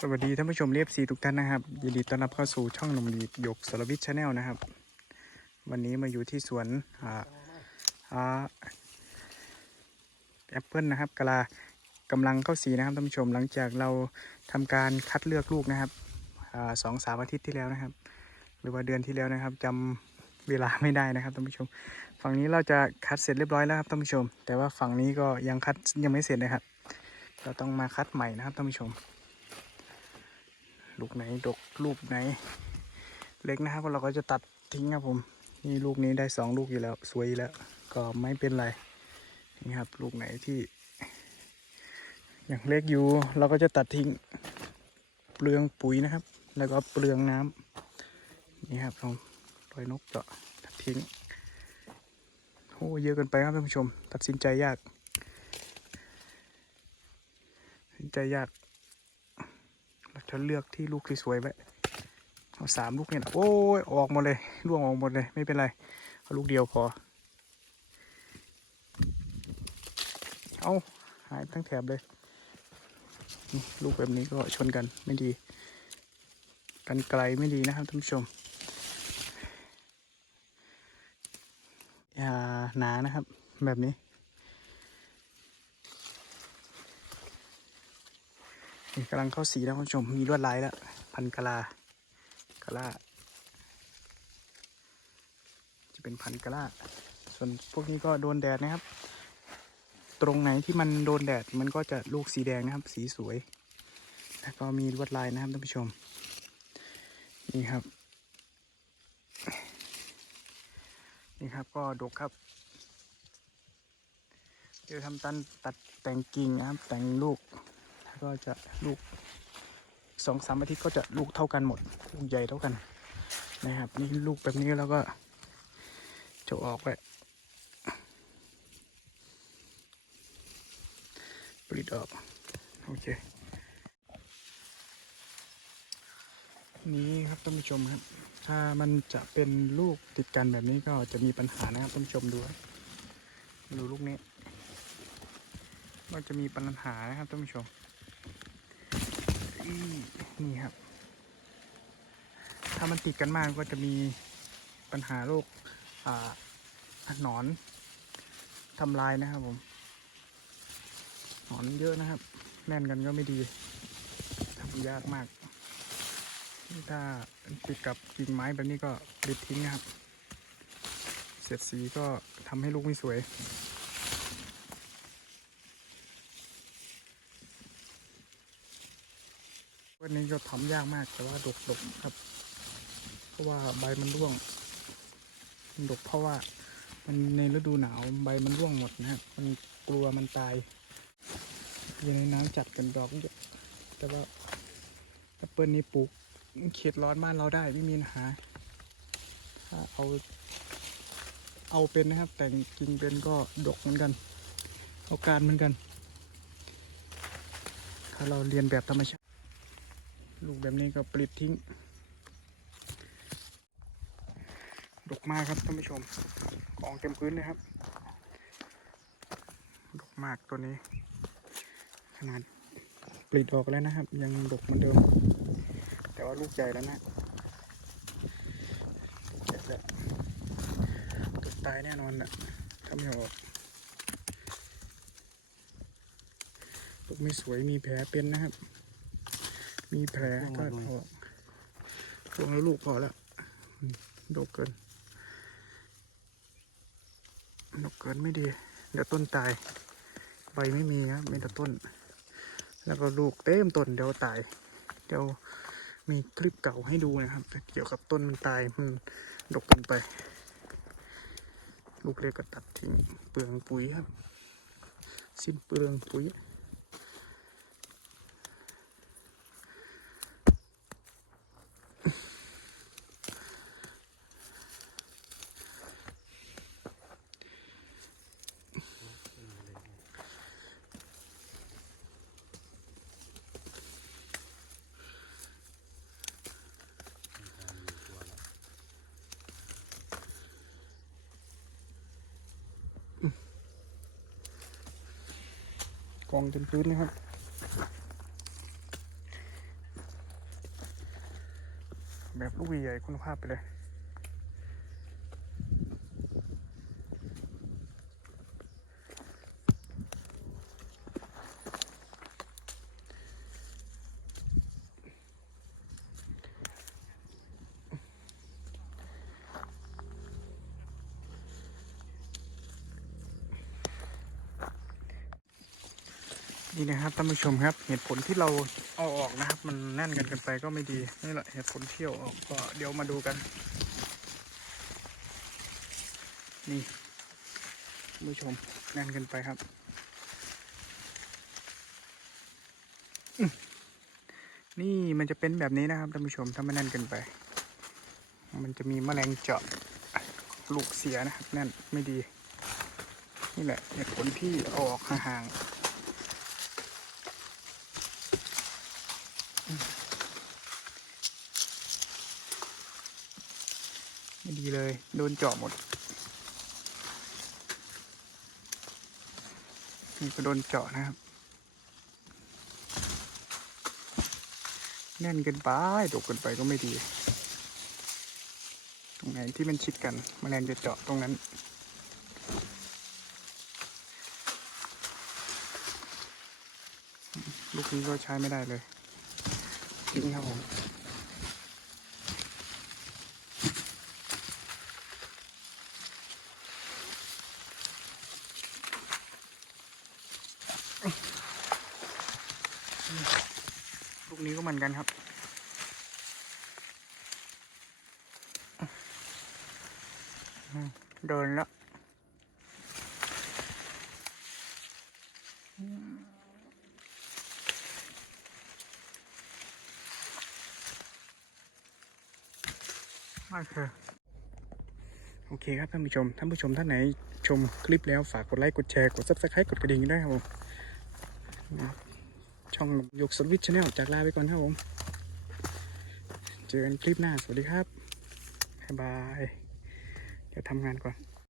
สวัสดีท่านผู้ชมเรียบซีทุกท่านนะครับยินดีต้อนรับเข้าสู่ช่องหนุ่มดีหยกสรวิทย์ชาแนลนะครับ วันนี้มาอยู่ที่สวนแอปเปิลนะครับกะลากำลังเข้าสีนะครับท่านผู้ชมหลังจากเราทำการคัดเลือกลูกนะครับสองสามอาทิตย์ที่แล้วนะครับ หรือว่าเดือนที่แล้วนะครับจำเวลาไม่ได้นะครับท่านผู้ชม ฝั่งนี้เราจะคัดเสร็จเรียบร้อยแล้วครับท่านผู้ชม แต่ว่าฝั่งนี้ก็ยังคัดยังไม่เสร็จนะครับ เราต้องมาคัดใหม่นะครับท่านผู้ชม ลูกไหนดกลูกไหน เล็กนะครับเราก็จะตัดทิ้งครับผม นี่ลูกนี้ได้สองลูกอยู่แล้ว สวยแล้ว ก็ไม่เป็นไรนี่ครับ ลูกไหนที่ยังเล็กอยู่เราก็จะตัดทิ้งเปลืองปุ๋ยนะครับ แล้วก็เปลืองน้ำนี่ครับผมปล่อยนกก็ตัดทิ้งโอ้เยอะเกินไปครับท่านผู้ชม ตัดสินใจยาก ตัดสินใจยาก เราเลือกที่ลูกที่สวยไว้เอาสามลูกเนี่ยนะโอ้ยออกหมดเลยร่วงออกหมดเลยไม่เป็นไรเอาลูกเดียวพอ เอาหายทั้งแถบเลย ลูกแบบนี้ก็ชนกันไม่ดี กันไกลไม่ดีนะครับท่านผู้ชมอย่าหนานะครับแบบนี้ นี่กำลังเข้าสีแล้วคุณผู้ชม มีลวดลายแล้ว พันกะลากะลาจะเป็นพันกะลาส่วนพวกนี้ก็โดนแดดนะครับ ตรงไหนที่มันโดนแดดมันก็จะลูกสีแดงนะครับ สีสวย แล้วก็มีลวดลายนะครับท่านผู้ชม นี่ครับ นี่ครับก็ดกครับเดี๋ยวทำตันตัดแต่งกิ่งนะครับ แต่งลูก ก็จะลูกสองสามอาทิตย์ก็จะลูกเท่ากันหมดลูกใหญ่เท่ากันนะครับ นี่ลูกแบบนี้แล้วก็จะออกไปปลิดออกโอเคนี่ครับท่านผู้ชมครับ ถ้ามันจะเป็นลูกติดกันแบบนี้ก็จะมีปัญหานะครับท่านผู้ชมดูดูลูกนี้ ก็จะมีปัญหานะครับท่านผู้ชม นี่ครับ ถ้ามันติดกันมากก็จะมีปัญหาโรคอ่าหนอนทำลายนะครับผม หนอนเยอะนะครับ แน่นกันก็ไม่ดีทำยากมาก ถ้าติดกับกิ่งไม้แบบนี้ก็ปลิดทิ้งนะครับ เสียดสีก็ทำให้ลูกไม่สวย วันนี้ก็ทำยากมากแต่ว่าดกดกครับ เพราะว่าใบมันร่วงมันดกเพราะว่ามันในฤดูหนาวใบมันร่วงหมดนะครับมันกลัวมันตายอยู่ในน้ำจัดกันดอกเยอะแต่ว่าแอปเปิลนี้ปลูกเขตร้อนบ้านเราได้ไม่มีปัญหาถ้าเอาเอาเป็นนะครับ แต่งกิ่งเป็นก็ดกเหมือนกันเอาการเหมือนกัน ถ้าเราเรียนแบบธรรมชาติ ลูกแบบนี้ก็ปลิดทิ้ง ดกมากครับท่านผู้ชมของเต็มพื้นเลยครับ ดกมากตัวนี้ ขนาดปลิดออกแล้วนะครับ ยังดกเหมือนเดิม แต่ว่าลูกใหญ่แล้วนะลูกใหญ่แล้วตกตายแน่นอนนะถ้าไม่ออกลูกไม่สวยมีแผลเป็นนะครับ มีแผลก็ออกช่วงแล้วลูกพอแล้วอืมดกเกินดกเกินไม่ดี เดี๋ยวต้นตาย ใบไม่มีครับมีแต่ต้น แล้วก็ลูกเต็มต้นเดี๋ยวตาย เดี๋ยวมีคลิปเก่าให้ดูนะครับ เกี่ยวกับต้นมันตายมันดกเกินไป ลูกเล็กก็ตัดทิ้งเปลืองปุ๋ยครับ สิ้นเปลืองปุ๋ย กองจนพื้นนะครับ แบบลูกใหญ่คุณภาพไปเลย นี่นะครับท่านผู้ชมครับเหตุผลที่เราเอาออกนะครับ มันแน่นกันกินไปก็ไม่ดีนี่แหละเหตุผลเที่เอาออกก็เดี๋ยวมาดูกัน นี่ท่านผู้ชมแน่นกินไปครับนี่มันจะเป็นแบบนี้นะครับท่านผู้ชมถ้าไม่แน่นเกินไป มันจะมีแมลงเจาะลูกเสียนะครับแน่นไม่ดี นี่แหละเหตุผลที่อออกห่างๆ ดีเลย โดนเจาะหมด นี่ก็โดนเจาะนะครับ แน่นเกินไปดกเกินไปก็ไม่ดี ตรงไหนที่มันชิดกันมแมลงจะเจาะตรงนั้นลูกนี้ก็ใช้ไม่ได้เลยทิ้งครับผม ลูกนี้ก็เหมือนกันครับเดินแล้วโอเคโอเคครับท่านผู้ชม ท่านผู้ชมท่านไหนชมคลิปแล้วฝากกดไลค์ กดแชร์ กด subscribe กดกระดิ่งด้วยครับผม ช่องยกสวิตช์ชาแนลจากลาไปก่อนครับผม เจอกันคลิปหน้า สวัสดีครับ บ๊ายบาย เดี๋ยวทำงานก่อน